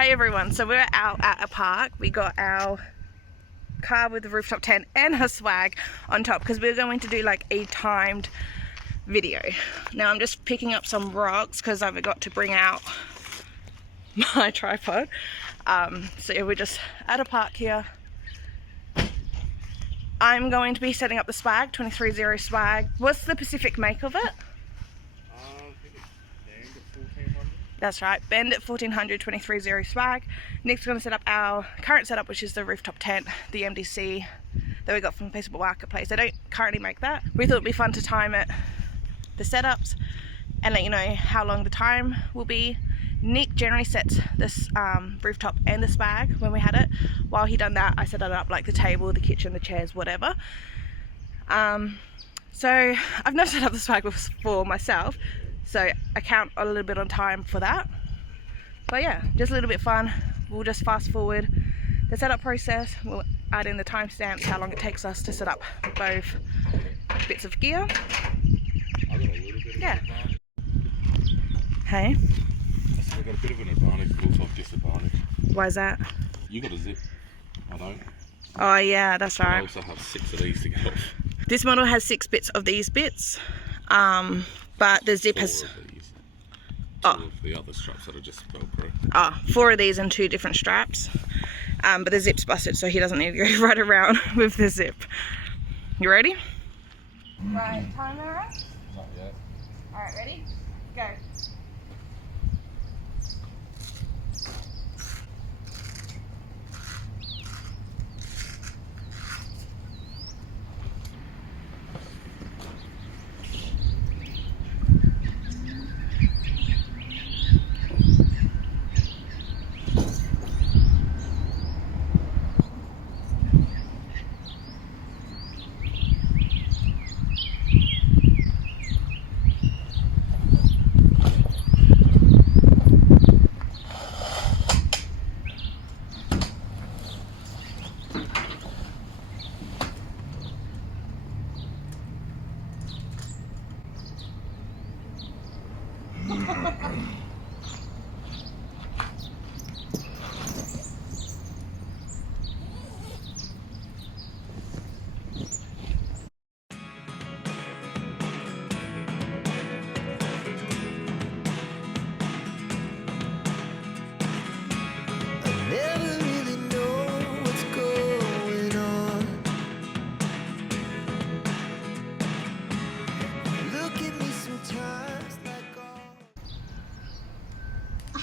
Hey everyone, so we're out at a park. We got our car with the rooftop tent and her swag on top because we're going to do like a timed video. Now I'm just picking up some rocks because I forgot to bring out my tripod. So yeah, we're just at a park here. I'm going to be setting up the swag, 230 swag. What's the Pacific make of it? That's right, Bend at 1400, 230 swag. Nick's going to set up our current setup, which is the rooftop tent, the MDC that we got from Facebook Marketplace. They don't currently make that. We thought it'd be fun to time it, the setups, and let you know how long the time will be. Nick generally sets this rooftop and the swag when we had it. While he done that, I set it up like the table, the kitchen, the chairs, whatever. So I've never set up the swag before myself, so I count a little bit on time for that. But yeah, just a little bit fun. We'll just fast forward the setup process. We'll add in the timestamps, how long it takes us to set up both bits of gear. Yeah. Hey? I've got a bit of an advantage, but also a disadvantage. Why is that? You got a zip, I don't. Oh yeah, that's right. I also have 6 of these to get off. This model has 6 bits of these bits, but the zip 4 has... of these. 2 Oh. of the other straps that are just Velcro. 4 of these and 2 different straps. But the zip's busted, so he doesn't need to go right around with the zip. You ready? Right, timer up? Not yet. Alright, ready? Go.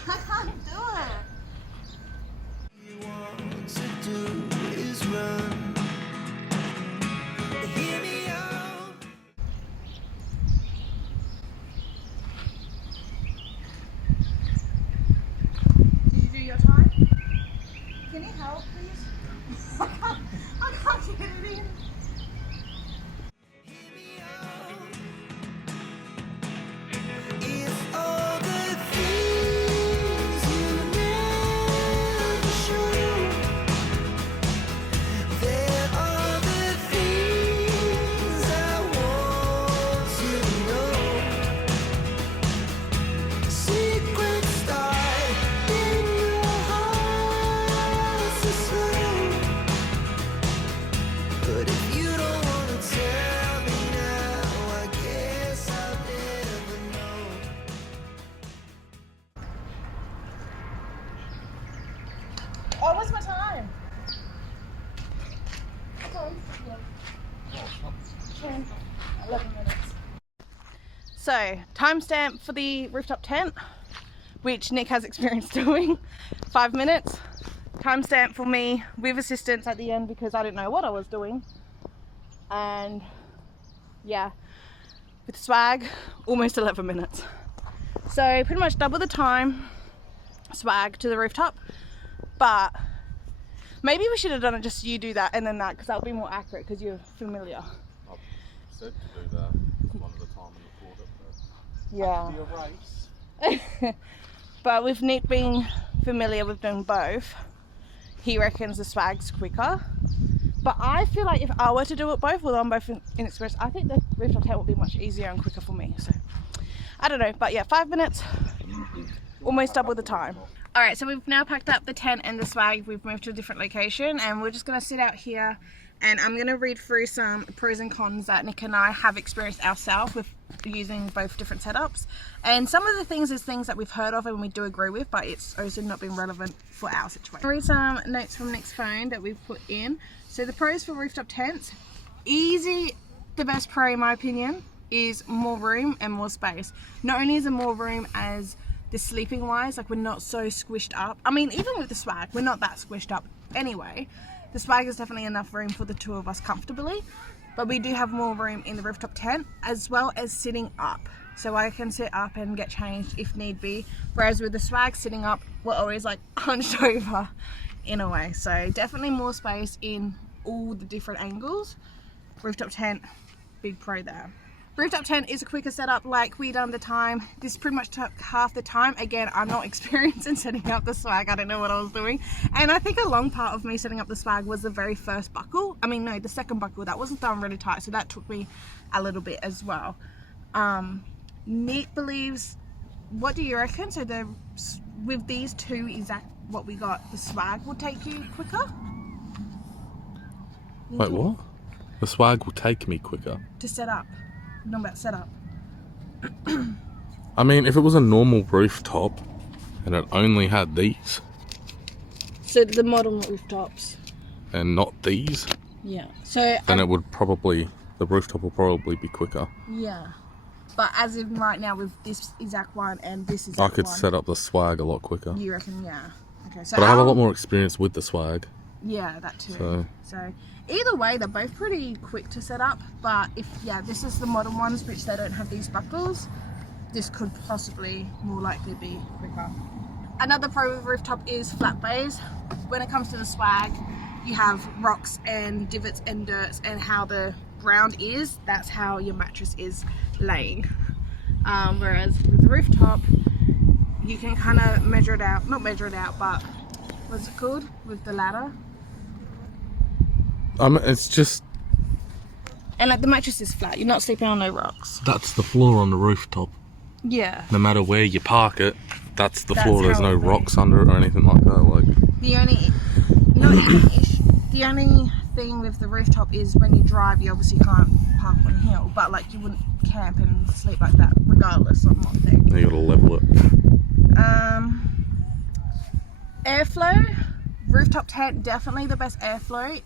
I can't do it. You want to do is run. Hear me out. Did you do your time? Can you help, please? I can't get it in. Oh, what's my time? 11 minutes. So, timestamp for the rooftop tent, which Nick has experience doing, 5 minutes. Timestamp for me with assistance at the end because I didn't know what I was doing. And yeah, with swag, almost 11 minutes. So pretty much double the time, swag to the rooftop. But maybe we should have done it just you do that and then that, because that would be more accurate because you're familiar. I've said to do that one at a time and record it, but yeah. be a race. But with Nick being familiar with doing both, he reckons the swag's quicker. But I feel like if I were to do it both, although I'm both inexperienced, I think the rooftop tent would be much easier and quicker for me. So I don't know, but yeah, 5 minutes, almost double the time. Alright, so we've now packed up the tent and the swag. We've moved to a different location and we're just going to sit out here and I'm going to read through some pros and cons that Nick and I have experienced ourselves with using both different setups. And some of the things is things that we've heard of and we do agree with, but it's also not been relevant for our situation. I'll read some notes from Nick's phone that we've put in. So the pros for rooftop tents, easy, the best pro in my opinion is more room and more space. Not only is it more room as the sleeping wise, like we're not so squished up. I mean, even with the swag, we're not that squished up anyway. The swag is definitely enough room for the two of us comfortably, but we do have more room in the rooftop tent as well as sitting up. So I can sit up and get changed if need be. Whereas with the swag, sitting up, we're always like hunched over in a way. So definitely more space in all the different angles. Rooftop tent, big pro there. Rooftop tent is a quicker setup, like we done the time. This pretty much took half the time. Again, I'm not experienced in setting up the swag. I don't know what I was doing. And I think a long part of me setting up the swag was the very first buckle. I mean, no, the second buckle. That wasn't done really tight, so that took me a little bit as well. Nick believes, what do you reckon? So with these two exact what we got, the swag will take you quicker? Wait, what? The swag will take me quicker? To set up. Not about setup. I mean, if it was a normal rooftop and it only had these. So the modern rooftops. And not these. Yeah. So then it would probably, the rooftop will probably be quicker. Yeah. But as in right now with this exact one and this exact one. I could set up the swag a lot quicker. You reckon, yeah. Okay. So but I have a lot more experience with the swag. Yeah, that too. So either way, they're both pretty quick to set up, but if, yeah, this is the modern ones which they don't have these buckles, this could possibly more likely be quicker. Another pro with rooftop is flat bays. When it comes to the swag, you have rocks and divots and dirts, and how the ground is, that's how your mattress is laying. Whereas with the rooftop, you can kind of measure it out, not measure it out, but what's it called with the ladder? It's just... And like the mattress is flat, you're not sleeping on no rocks. That's the floor on the rooftop. Yeah. No matter where you park it, that's the floor. There's no rocks under it or anything like that. Like the only thing with the rooftop is when you drive, you obviously can't park on a hill, but like you wouldn't camp and sleep like that regardless of one thing. You gotta level it. Airflow, rooftop tent, definitely the best airflow.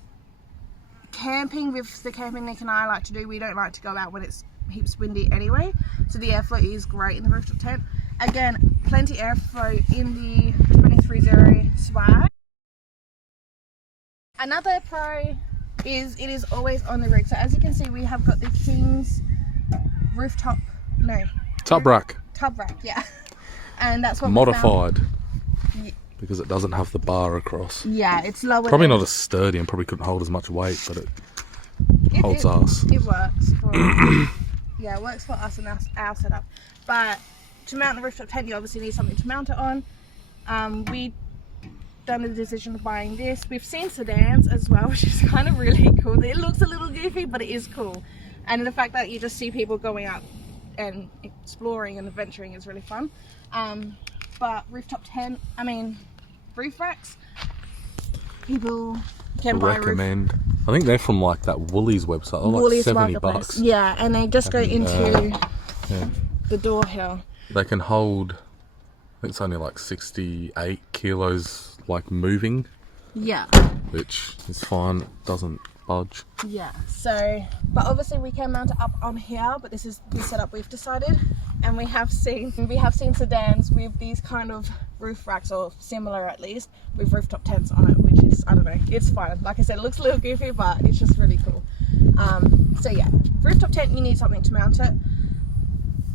Camping, with the camping Nick and I like to do, we don't like to go out when it's heaps windy anyway, so the airflow is great in the rooftop tent. Again, plenty airflow in the 23-0 swag. Another pro is it is always on the rig. So as you can see, we have got the King's rooftop, no, tub rack, yeah, and that's what modified. Because it doesn't have the bar across. Yeah, it's lower. Probably not as sturdy and probably couldn't hold as much weight, but it holds us. It works for yeah, it works for us and our setup. But to mount the rooftop tent, you obviously need something to mount it on. We done the decision of buying this. We've seen sedans as well, which is kind of really cool. It looks a little goofy, but it is cool. And the fact that you just see people going out and exploring and adventuring is really fun. But rooftop tent, I mean, roof racks, people can buy recommend. I think they're from like that Woolies website. They're like $70. Yeah, and they just go into the door here. They can hold, I think it's only like 68 kilos, like moving. Yeah. Which is fine, it doesn't budge. Yeah, so, but obviously we can mount it up on here, but this is the setup we've decided. And we have seen sedans with these kind of roof racks, or similar at least, with rooftop tents on it, which is, I don't know, it's fun. Like I said, it looks a little goofy, but it's just really cool. So yeah, rooftop tent, you need something to mount it,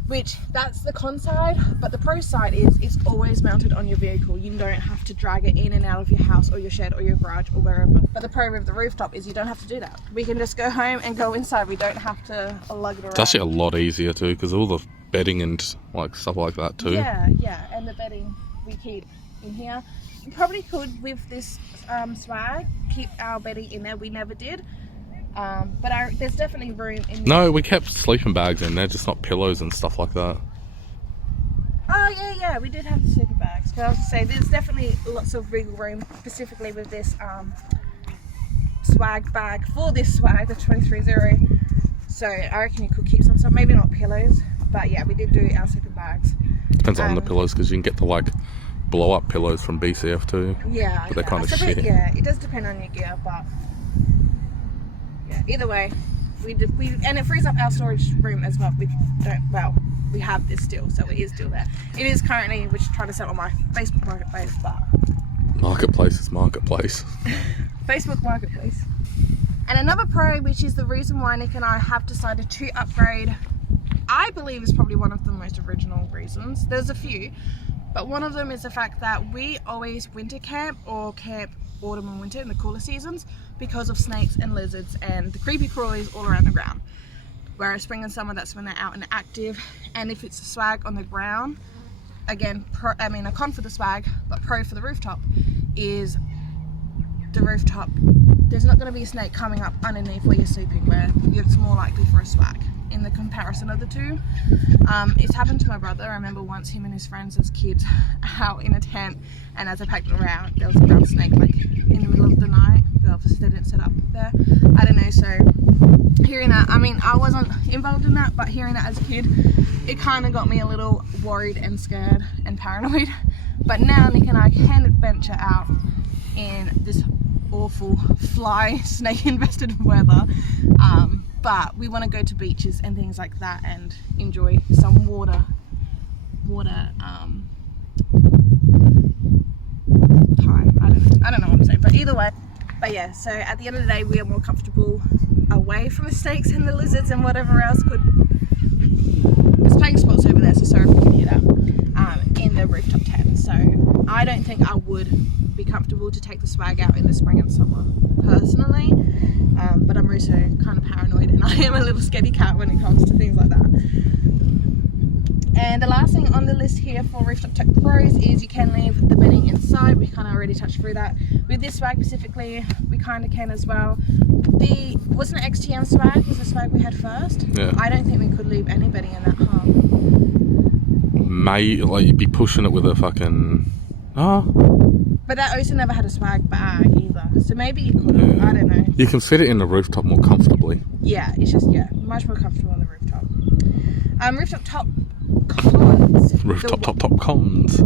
which that's the con side, but the pro side is it's always mounted on your vehicle. You don't have to drag it in and out of your house or your shed or your garage or wherever. But the pro with the rooftop is you don't have to do that. We can just go home and go inside. We don't have to lug it around. It's actually a lot easier too, because all the bedding and like stuff like that too. Yeah, and the bedding we keep in here. We probably could with this swag keep our bedding in there. We never did. But there's definitely room in there. No, we kept sleeping bags in there, just not pillows and stuff like that. Oh yeah, we did have the sleeping bags. So I was to say there's definitely lots of wiggle room, specifically with this swag bag for this swag, the 23-0. So I reckon you could keep some stuff, maybe not pillows, but yeah, we did do our sleeping bags. Depends on the pillows, because you can get the like blow up pillows from BCF too. Yeah, but they're kind of shit. Yeah, it does depend on your gear, but yeah, either way, and it frees up our storage room as well. We have this still, so it is still there. It is currently, which is trying to sell on my Facebook Marketplace, but Marketplace is Marketplace. Facebook Marketplace. And another pro, which is the reason why Nick and I have decided to upgrade, I believe is probably one of the most original reasons. There's a few, but one of them is the fact that we always winter camp or camp autumn and winter in the cooler seasons because of snakes and lizards and the creepy crawlies all around the ground. Whereas spring and summer, that's when they're out and active. And if it's a swag on the ground, again, a con for the swag, but pro for the rooftop is the rooftop. There's not going to be a snake coming up underneath where you're sleeping, where it's more likely for a swag in the comparison of the two. It's happened to my brother. I remember once him and his friends as kids out in a tent, and as I packed around, there was a brown snake like in the middle of the night. Obviously they didn't set up there. I don't know, so hearing that, I mean, I wasn't involved in that, but hearing that as a kid, it kind of got me a little worried and scared and paranoid. But now Nick and I can venture out in this awful fly snake infested weather, but we want to go to beaches and things like that and enjoy some water time. I don't know what I'm saying, but either way. But yeah, so at the end of the day, we are more comfortable away from the snakes and the lizards and whatever else could. There's playing spots over there, so sorry if you can hear that, in the rooftop tent. So I don't think I would be comfortable to take the swag out in the spring and summer personally, but I'm also kind of paranoid and I am a little scaredy cat when it comes to things like that. And the last thing on the list here for rooftop tech pros is you can leave the bedding inside. We kind of already touched through that. With this swag specifically, we kind of can as well. Wasn't it XTM swag was the swag we had first? Yeah. I don't think we could leave any bedding in that hub. Like you'd be pushing it with a fucking... But that also never had a swag bag either. So maybe you could have, I don't know. You can fit it in the rooftop more comfortably. Yeah, it's just, much more comfortable on the rooftop. Rooftop top cons. Top cons.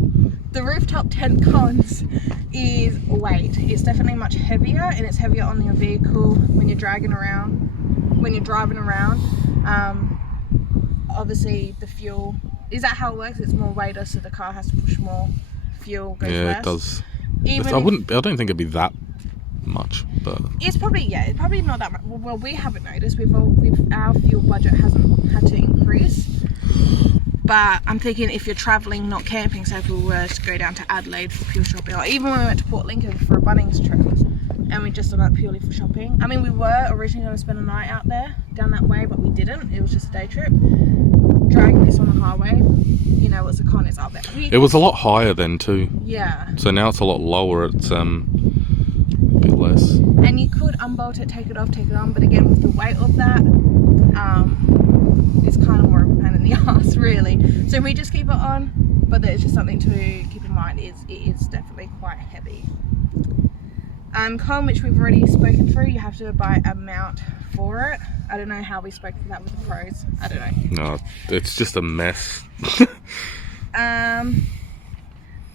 The rooftop tent cons is weight. It's definitely much heavier, and it's heavier on your vehicle when you're driving around. Obviously the fuel, is that how it works? It's more weighted, so the car has to push more, fuel goes less. It does. I don't think it'd be that much, but it's probably not that much. Well, we haven't noticed. Our fuel budget hasn't had to increase. But I'm thinking if you're travelling, not camping, so if we were to go down to Adelaide for pure shopping, or even when we went to Port Lincoln for a Bunnings trip, and we just done that purely for shopping. I mean, we were originally going to spend a night out there, down that way, but we didn't. It was just a day trip. Dragging this on the highway, you know, what's the con is up there. It was a lot higher then too. Yeah. So now it's a lot lower. It's a bit less. And you could unbolt it, take it off, take it on, but again, with the weight of that, it's kind of more of a pain in the ass, really. So we just keep it on, but it's just something to keep in mind. It is definitely quite heavy. Con, which we've already spoken through, you have to buy a mount for it. I don't know how we spoke to that with the pros. I don't know. No, it's just a mess.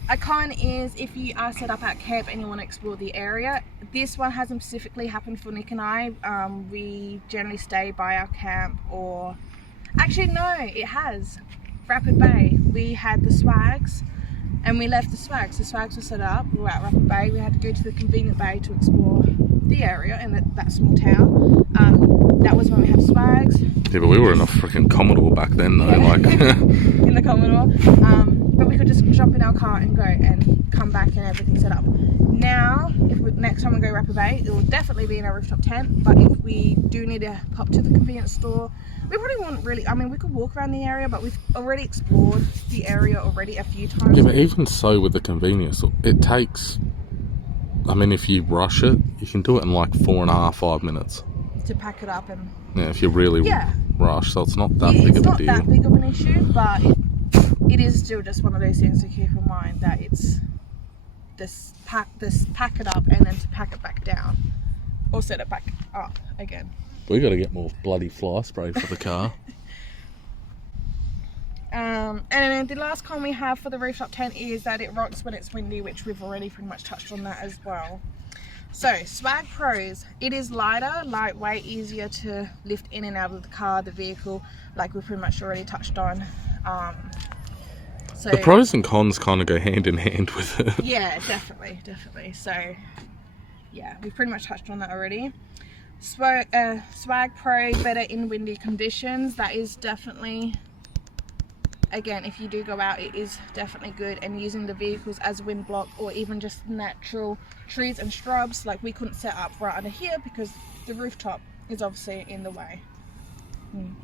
A con is if you are set up at camp and you want to explore the area. This one hasn't specifically happened for Nick and I. We generally stay by our camp, or actually no, it has. Rapid Bay, we had the swags and we left the swags. The swags were set up, we were at Rapid Bay. We had to go to the convenient bay to explore the area in that small town. That was when we had swags. Yeah, but we were in a freaking Commodore back then though, yeah. like in the Commodore. But we could just jump in our car and go and come back and everything set up. Now, next time we go Rapid Bay, it will definitely be in our rooftop tent, but if we do need to pop to the convenience store, we probably won't really, I mean, we could walk around the area, but we've already explored the area already a few times. Yeah, but even so with the convenience store, it takes, I mean, if you rush it, you can do it in like 4.5, 5 minutes. To pack it up and... Yeah, if you really rush, so it's not that big of a deal. It's not that big of an issue, but it is still just one of those things to keep in mind, that it's this pack it up and then to pack it back down or set it back up again. We got to get more bloody fly spray for the car. And then the last con we have for the rooftop tent is that it rocks when it's windy, which we've already pretty much touched on that as well. So swag pros, it is lighter, lightweight, easier to lift in and out of the car, the vehicle, like we've pretty much already touched on. So the pros and cons kind of go hand in hand with it. Yeah, definitely. So yeah, we've pretty much touched on that already. Swag Pro, better in windy conditions. That is definitely, again, if you do go out, it is definitely good. And using the vehicles as wind block, or even just natural trees and shrubs, like we couldn't set up right under here because the rooftop is obviously in the way.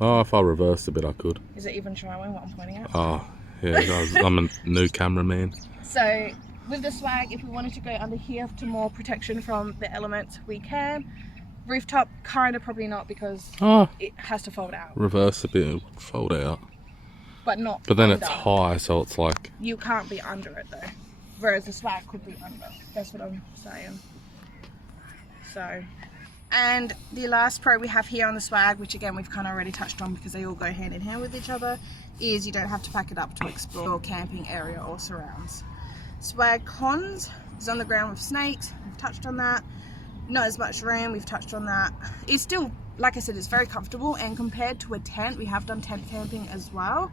Oh, if I reversed a bit I could. Is it even showing what I'm pointing at? Oh yeah, I'm a new cameraman. So with the swag, if we wanted to go under here to more protection from the elements, we can. Rooftop, kind of probably not, because it has to fold out. Reverse a bit, fold out. But not But then under. it's high, so it's like... You can't be under it though. Whereas the swag could be under. That's what I'm saying. So, and the last pro we have here on the swag, which again we've kind of already touched on because they all go hand in hand with each other, is you don't have to pack it up to explore your camping area or surrounds. Swag cons is on the ground with snakes. We've touched on that. Not as much room, we've touched on that. It's still, like I said, it's very comfortable, and compared to a tent, we have done tent camping as well.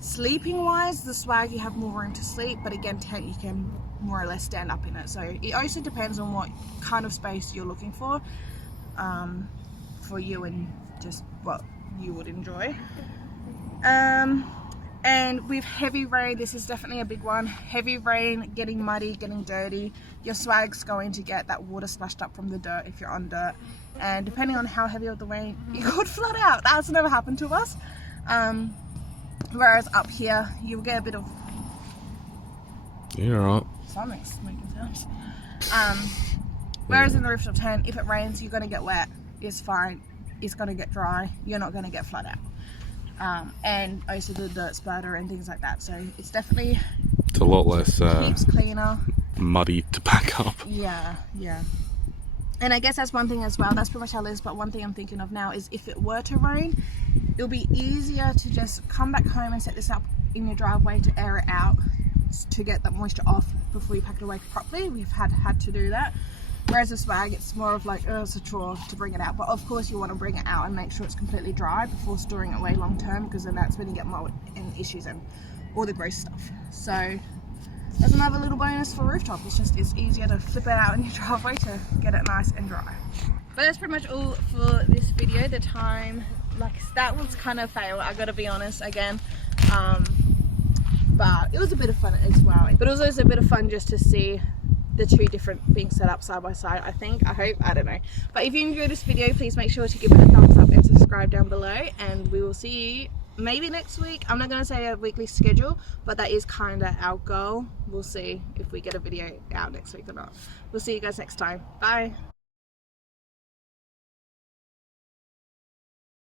Sleeping wise, the swag, you have more room to sleep, but again, tent, you can more or less stand up in it. So it also depends on what kind of space you're looking for you and just what you would enjoy. And with heavy rain, this is definitely a big one. Heavy rain, getting muddy, getting dirty, your swag's going to get that water splashed up from the dirt if you're on dirt. And depending on how heavy of the rain, you could flood out. That's never happened to us. Whereas up here, you'll get a bit of... Yeah, right. Something's making sounds. Whereas in the rooftop tent, if it rains, you're going to get wet. It's fine. It's going to get dry. You're not going to get flood out. And also the dirt splatter and things like that. So it's definitely... It's a lot less... keeps cleaner. Muddy to pack up. Yeah. And I guess that's one thing as well. That's pretty much how it is. But one thing I'm thinking of now is if it were to rain, it'll be easier to just come back home and set this up in your driveway to air it out, to get that moisture off before you pack it away properly. We've had to do that. Whereas the swag, it's more of like, it's a chore to bring it out. But of course you want to bring it out and make sure it's completely dry before storing it away long term, because then that's when you get mold and issues and all the gross stuff. So there's another little bonus for rooftop. It's easier to flip it out in your driveway to get it nice and dry. But that's pretty much all for this video. The time, like, that was kind of fail, I gotta be honest again. But it was a bit of fun as well. But it was also a bit of fun just to see the two different things set up side by side, I think, I hope, I don't know. But if you enjoyed this video, please make sure to give it a thumbs up and subscribe down below, and we will see you maybe next week. I'm not going to say a weekly schedule, but that is kind of our goal. We'll see if we get a video out next week or not. We'll see you guys next time. Bye.